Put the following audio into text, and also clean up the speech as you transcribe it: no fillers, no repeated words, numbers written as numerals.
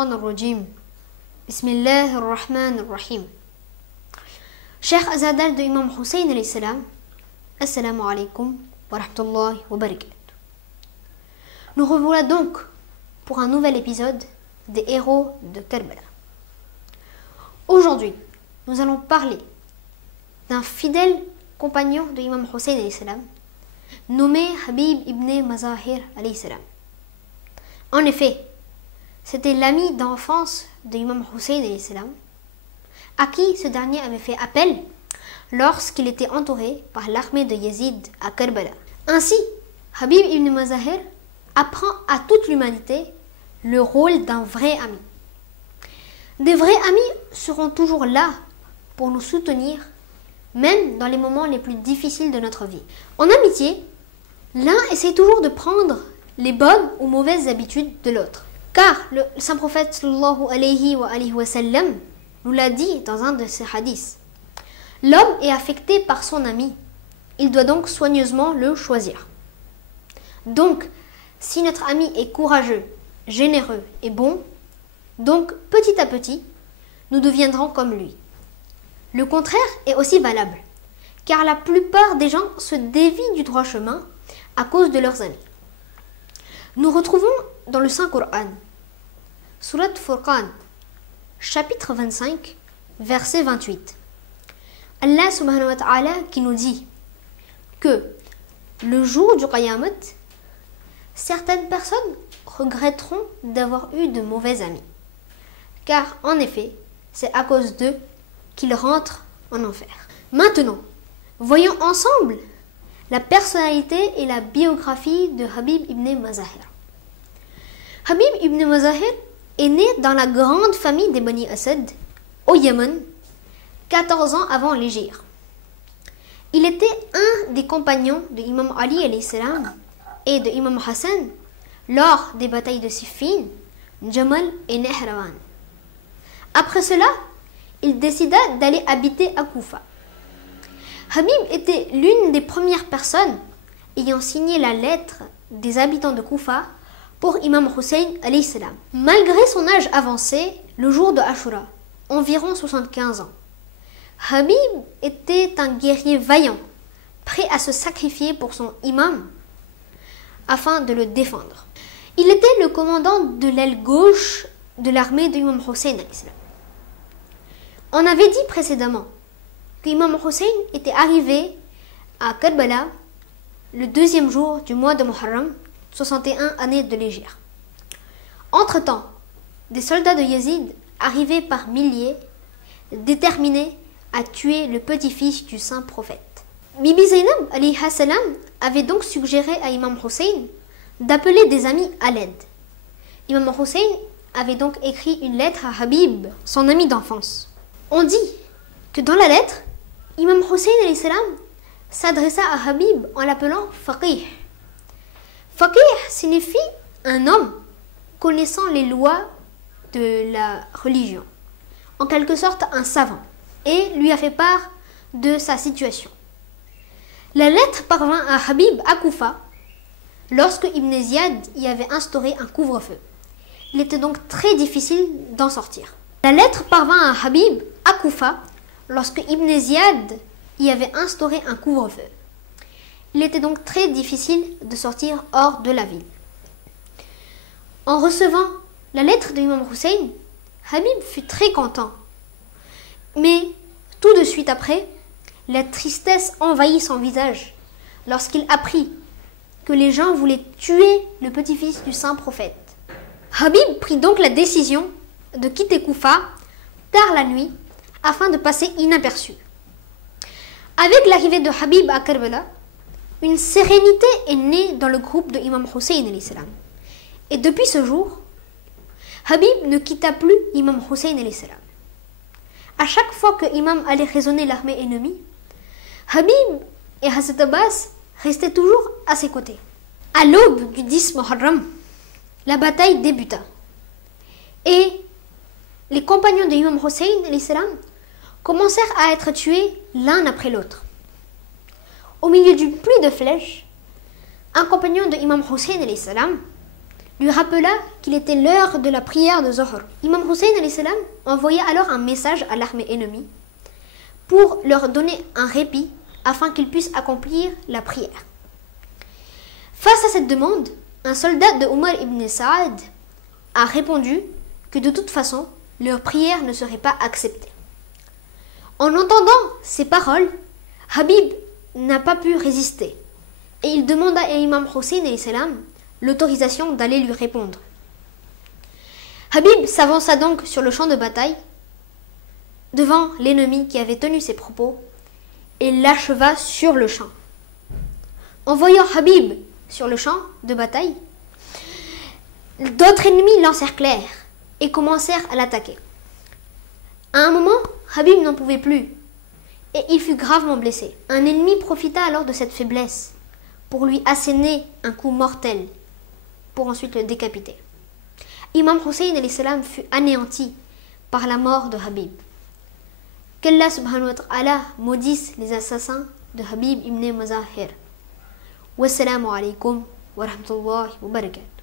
الشيطان الرجيم بسم الله الرحمن الرحيم. Cheikh Azadar de Imam Hussein alayhi salam, Assalamu alaikum wa rahmatullahi wa barakatuh. Nous revoilà donc pour un nouvel épisode des héros de Karbala. Aujourd'hui, nous allons parler d'un fidèle compagnon de Imam Hussein alayhi salam, nommé Habib ibn Mazahir alayhi salam. En effet, c'était l'ami d'enfance de Imam Hussein alayhi salam, à qui ce dernier avait fait appel lorsqu'il était entouré par l'armée de Yazid à Karbala. Ainsi, Habib ibn Mazahir apprend à toute l'humanité le rôle d'un vrai ami. Des vrais amis seront toujours là pour nous soutenir, même dans les moments les plus difficiles de notre vie. En amitié, l'un essaie toujours de prendre les bonnes ou mauvaises habitudes de l'autre. Car le saint prophète sallallahu alayhi wa sallam nous l'a dit dans un de ses hadiths. L'homme est affecté par son ami. Il doit donc soigneusement le choisir. Donc, si notre ami est courageux, généreux et bon, donc petit à petit, nous deviendrons comme lui. Le contraire est aussi valable, car la plupart des gens se dévient du droit chemin à cause de leurs amis. Nous retrouvons dans le Saint-Coran, Surat Furqan, chapitre 25, verset 28. Allah subhanahu wa ta'ala qui nous dit que le jour du Qayamat, certaines personnes regretteront d'avoir eu de mauvais amis. Car en effet, c'est à cause d'eux qu'ils rentrent en enfer. Maintenant, voyons ensemble la personnalité et la biographie de Habib ibn Mazahir. Habib ibn Mazahir est né dans la grande famille des Bani Asad, au Yémen, 14 ans avant l'Hégire. Il était un des compagnons de Imam Ali alayhi salam et de Imam Hassan lors des batailles de Siffin, Jamal et Nehrawan. Après cela, il décida d'aller habiter à Koufa. Habib était l'une des premières personnes ayant signé la lettre des habitants de Koufa pour Imam Hussein alayhi salam. Malgré son âge avancé, le jour de Ashura, environ 75 ans, Habib était un guerrier vaillant, prêt à se sacrifier pour son imam afin de le défendre. Il était le commandant de l'aile gauche de l'armée de Imam Hussein alayhi salam. On avait dit précédemment qu'Imam Hussein était arrivé à Karbala le deuxième jour du mois de Muharram, 61 années de l'Hégire. Entre-temps, des soldats de Yazid arrivaient par milliers, déterminés à tuer le petit-fils du saint prophète. Bibi Zainab alayhi salam avait donc suggéré à Imam Hussein d'appeler des amis à l'aide. Imam Hussein avait donc écrit une lettre à Habib, son ami d'enfance. On dit que dans la lettre, Imam Hussein alayhi salam s'adressa à Habib en l'appelant Faqih. Faqih signifie un homme connaissant les lois de la religion, en quelque sorte un savant, et lui a fait part de sa situation. La lettre parvint à Habib à Koufa lorsque Ibn Ziyad y avait instauré un couvre-feu. Il était donc très difficile d'en sortir. La lettre parvint à Habib à Koufa lorsque Ibn Ziyad y avait instauré un couvre-feu. Il était donc très difficile de sortir hors de la ville. En recevant la lettre de Imam Hussein, Habib fut très content. Mais tout de suite après, la tristesse envahit son visage lorsqu'il apprit que les gens voulaient tuer le petit-fils du saint prophète. Habib prit donc la décision de quitter Koufa tard la nuit afin de passer inaperçu. Avec l'arrivée de Habib à Karbala, une sérénité est née dans le groupe de Imam Hussein alayhi salam. Et depuis ce jour, Habib ne quitta plus Imam Hussein alayhi salam. À chaque fois que Imam allait raisonner l'armée ennemie, Habib et Hazrat Abbas restaient toujours à ses côtés. À l'aube du 10 Muharram, la bataille débuta. Et les compagnons de Imam Hussein alayhi salam commencèrent à être tués l'un après l'autre. Au milieu d'une pluie de flèches, un compagnon de Imam Hussein alayhi salam lui rappela qu'il était l'heure de la prière de Zohr. Imam Hussein alayhi salam envoya alors un message à l'armée ennemie pour leur donner un répit afin qu'ils puissent accomplir la prière. Face à cette demande, un soldat de Omar ibn Saad a répondu que de toute façon, leur prière ne serait pas acceptée. En entendant ces paroles, Habib n'a pas pu résister et il demanda à Imam Hussein alayhi salam l'autorisation d'aller lui répondre. Habib s'avança donc sur le champ de bataille devant l'ennemi qui avait tenu ses propos et l'acheva sur le champ. En voyant Habib sur le champ de bataille, d'autres ennemis l'encerclèrent et commencèrent à l'attaquer. À un moment, Habib n'en pouvait plus et il fut gravement blessé. Un ennemi profita alors de cette faiblesse pour lui asséner un coup mortel pour ensuite le décapiter. Imam Hussein alayhi salam fut anéanti par la mort de Habib. Qu'Allah subhanahu wa ta'ala maudisse les assassins de Habib ibn Mazahir. Wassalamu alaikum wa rahmatullahi wa barakatuh.